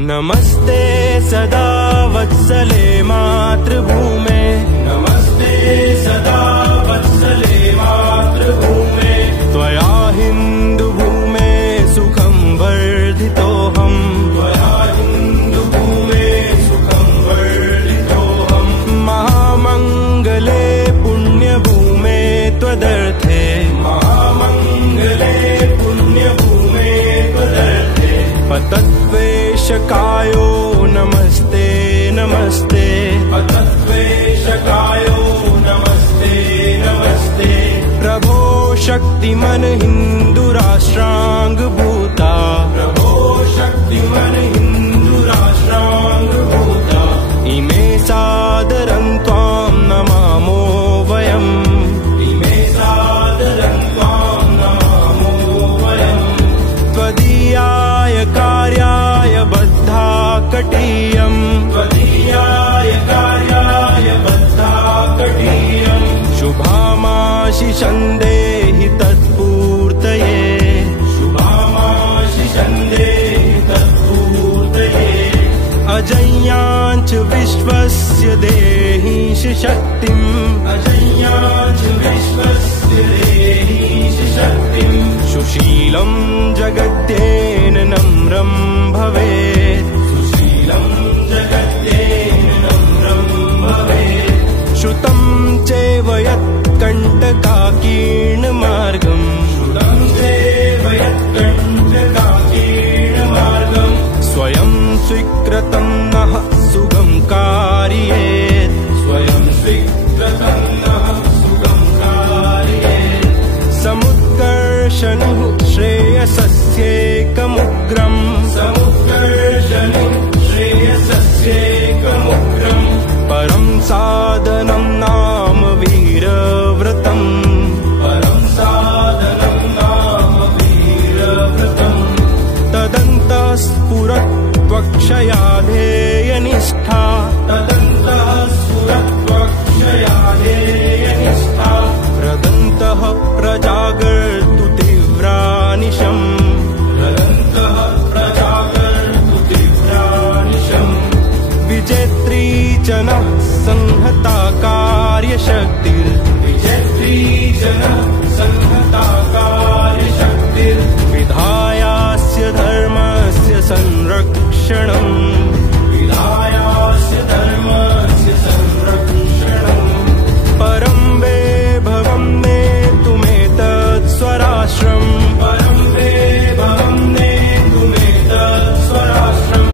नमस्ते सदा वत्सले मातृभूमे, नमस्ते सदा वत्सले मातृभूमे। त्वया हिन्दुभूमे सुखं वर्धितोऽहं, त्वया हिन्दुभूमे सुखं वर्धितोऽहं। महामङ्गले पुण्यभूमे त्वदर्थे, महामङ्गले पुण्यभूमे त्वदर्थे। पतत्वेशकायो नमस्ते नमस्ते, पतत्वेशकायो नमस्ते नमस्ते। प्रभो शक्तिमन हिन्दुराष्ट्राङ्गभूता, प्रभो शक्तिमन हिन्दुराष्ट्राङ्गभूता। इमे सादरं त्वां नमामो वयम्, इमे सादरं त्वां नमामो वयम्। त्वदीयाय कार्याय बद्धा कटीयम्, त्वदीयाय कार्याय बद्धा कटीयम्। शुभामाशिषं देहि तत्पूर्तये, शुभामाशिषं देहि तत्पूर्तये। अजय्याञ्च विश्वस्य देहि शक्तिम्, अजय्याञ्च विश्वस्य देहि शक्तिम्। सुशीलं जगद्येन नम्रं भवेत्, सुशीलं जगद्येन नम्रं भवेत्। श्रुतं चैव यत्कण्टकाकीर्णमार्गम्, श्रुतं चैव यत्कण्टकाकीर्णमार्गम्। स्वयं स्वीकृतं नः सुगं कारयेत्, स्वयं स्वीकृतं नः सुगं कारयेत्। समुत्कर्षणुः श्रेयसस्यैकमुग्रम्, समुत्कर्षणुः श्रेयसस्यैकमुग्रम्। परं साधनं नाम वीरव्रतम्, परं साधनं नाम वीरव्रतम्। तदन्तः स्फुरत्वक्षया ध्येयनिष्ठा, तदन्तः स्फुरत्वक्षया ध्येयनिष्ठा। रदन्तः प्रजागर्तु तीव्रानिशम्, रदन्तः प्रजागर्तु तीव्रानिशम्। विजेत्री च नः संहता कार्यशक्तिर्, विजेत्री च नः संहता कार्यशक्तिर्। विधायास्य धर्मस्य संरक्षणम्,